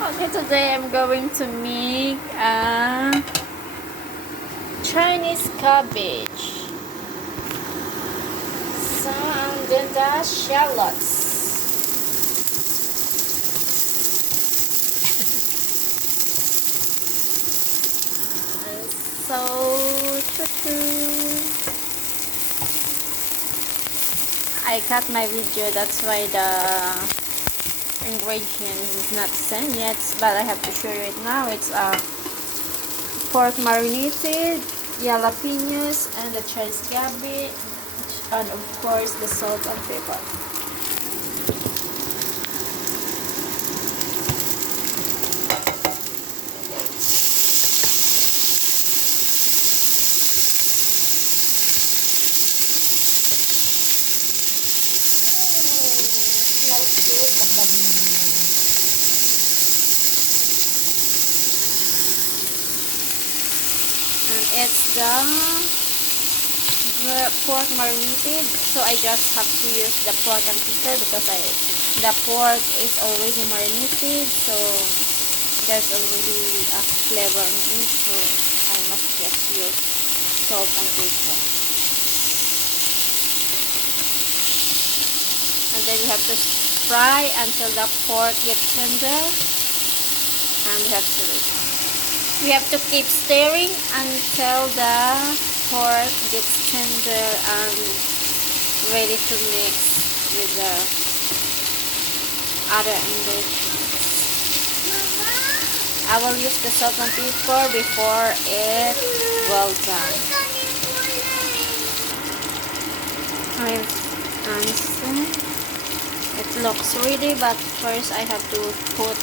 Okay, today I'm going to make a Chinese cabbage. So, and then the shallots. So, I cut my video, that's why the ingredients is not sent yet, but I have to show you it now. It's pork marinated, jalapenos, and the Chinese cabbage, and of course the salt and pepper. And it's the pork marinated, so I just have to use the pork and pepper because the pork is already marinated, so there's already a flavor in it, so I must just use salt and pepper. And then we have to fry until the pork gets tender, and we have to wait. We have to keep stirring until the pork gets tender and ready to mix with the other ingredients. I will use the salt and pepper before it well done. It looks ready, but first I have to put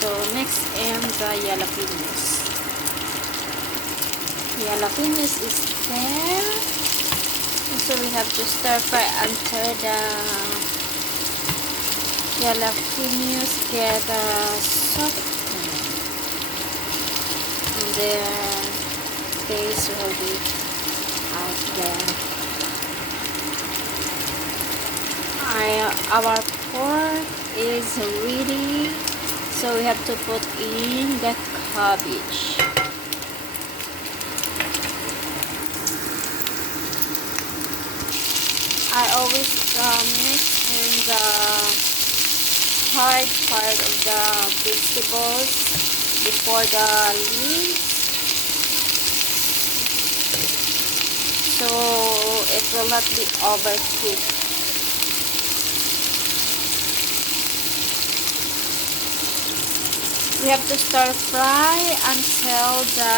to mix in the jalapenos. Jalapenos is there, so we have to stir fry until the jalapenos get soft, and the taste will be out there. Our pork is ready, so we have to put in the cabbage. I always mix in the hard part of the vegetables before the leaves, so it will not be overcooked. We have to stir fry until the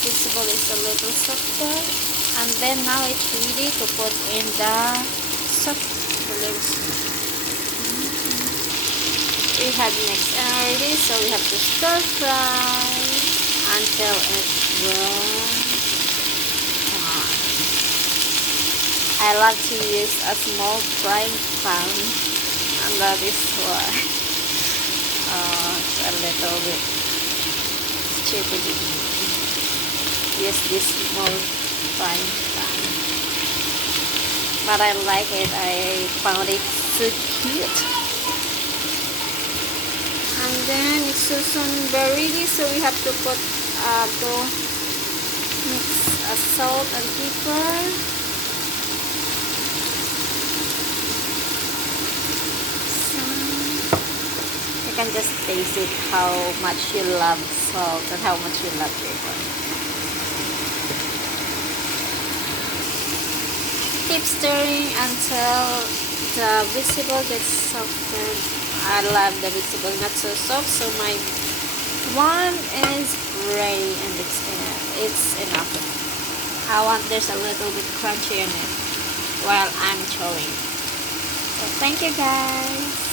vegetable is a little softer, and then now it's ready to put in the we had mixed already, so we have to stir fry until it's well done. I love to use a small frying pan, and that is why it's a little bit stupid. Use this small frying pan, but I like it. I found it so cute. And then it's soon ready, so we have to put to mix salt and pepper. You can just taste it, how much you love salt and how much you love pepper. Keep stirring until the vegetable gets softer. I love the vegetable not so soft, so my one is ready and it's enough. I want there's a little bit crunchy in it while I'm chewing. So thank you guys.